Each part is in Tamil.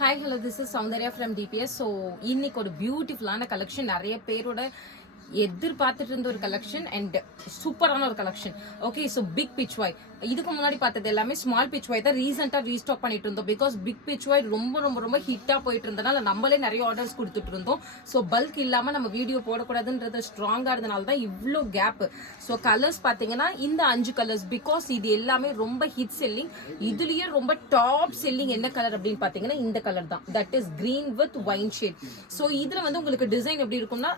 Hi hello this is Soundarya from DPS. So இன்னைக்கு ஒரு பியூட்டிஃபுல்லான கலெக்ஷன், நிறைய பேரோட எதிர்பார்த்துட்டு இருந்த ஒரு கலெக்ஷன் அண்ட் சூப்பரான ஒரு கலெக்ஷன். ஓகே, ஸோ பிக் பிச் வாய் இதுக்கு முன்னாடி பார்த்தது எல்லாமே ஸ்மால் பிச் வாய் தான் ரீசெண்டாக ரீஸ்டாக் பண்ணிட்டு இருந்தோம். பிகாஸ் பிக் பிச் வாய் ரொம்ப ரொம்ப ரொம்ப ஹிட்டாக போயிட்டு இருந்தனால நம்மளே நிறைய ஆர்டர்ஸ் கொடுத்துட்டு இருந்தோம். ஸோ பல்க் இல்லாமல் நம்ம வீடியோ போடக்கூடாதுன்றது ஸ்ட்ராங்காக இருந்தனால தான் இவ்வளோ கேப். ஸோ கலர்ஸ் பார்த்தீங்கன்னா இந்த 5 கலர்ஸ், பிகாஸ் இது எல்லாமே ரொம்ப ஹிட் செல்லிங். இதுலயே ரொம்ப டாப் செல்லிங் என்ன கலர் அப்படின்னு பார்த்தீங்கன்னா இந்த கலர் தான், that is green with wine shade. So இதுல வந்து உங்களுக்கு டிசைன் எப்படி இருக்கும்னா,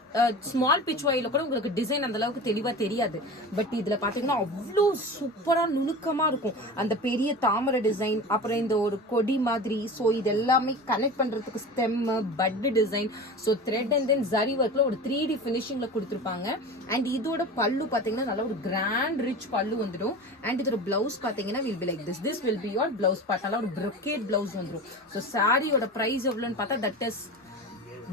ஸ்மால் பிச் வாயில கூட உங்களுக்கு டிசைன் அந்த அளவுக்கு தெளிவா தெரியாது. பட் இதுல பாத்தீங்கன்னா அவ்வளோ சூப்பரா நுணுக்கமா இருக்கும். அந்த பெரிய தாமரை டிசைன், அப்புறம் இந்த ஒரு கொடி மாதிரி. ஸோ இது எல்லாமே கனெக்ட் பண்றதுக்கு stem, but design, so thread and then zari ஒர்க்ல ஒரு 3D ஃபினிஷிங்ல கொடுத்துருப்பாங்க. அண்ட் இதோட பல்லு பாத்தீங்கன்னா நல்ல ஒரு கிராண்ட் ரிச் பல்லு வந்துடும். அண்ட் இதோட பிளவுஸ் பாத்தீங்கன்னா will be like this will be your blouse part. நல்லா ஒரு brocade பிளவுஸ் வந்துடும். ஸோ சாரியோட பிரைஸ் எவ்வளோன்னு பார்த்தா that is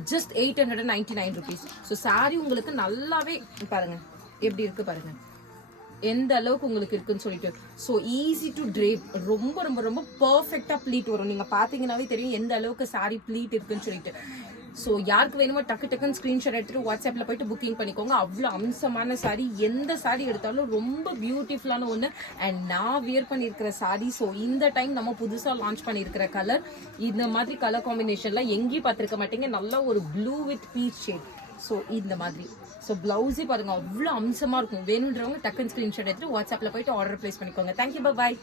just 899 rupees. So sorry உங்களுக்கு நல்லாவே பாருங்க எப்படி இருக்கு பாருங்க, எந்த அளவுக்கு உங்களுக்கு இருக்குன்னு சொல்லிட்டு. ஸோ ஈஸி டு ட்ரேப், ரொம்ப ரொம்ப ரொம்ப பர்ஃபெக்டா ப்ளீட் வரும். நீங்க பாத்தீங்கன்னாவே தெரியும் எந்த அளவுக்கு சாரி ப்ளீட் இருக்குன்னு சொல்லிட்டு. ஸோ யாருக்கு வேணுமோ டக்குன்னு ஸ்கிரீன்ஷாட் எடுத்துட்டு வாட்ஸ்அப்ல போயிட்டு புக்கிங் பண்ணிக்கோங்க. அவ்வளோ அம்சமான சாரி, எந்த சாரி எடுத்தாலும் ரொம்ப பியூட்டிஃபுல்லான ஒன்று. அண்ட் நான் வியர் பண்ணியிருக்கிற சாரி. ஸோ இந்த டைம் நம்ம புதுசாக லான்ச் பண்ணியிருக்கிற கலர், இந்த மாதிரி கலர் காம்பினேஷன்ல எங்கேயும் பார்த்துருக்க மாட்டீங்க. நல்ல ஒரு blue with beach shade. So இந்த மாதிரி. ஸோ பிளவுஸே பாருங்க அவ்வளோ அம்சமா இருக்கும். வேணுன்றவங்க டக்குன்னு ஸ்கிரீன்ஷாட் எடுத்துட்டு வாட்ஸ்அப்ல போயிட்டு ஆர்டர் பிளேஸ் பண்ணிக்கோங்க. தேங்க்யூ, பாய்.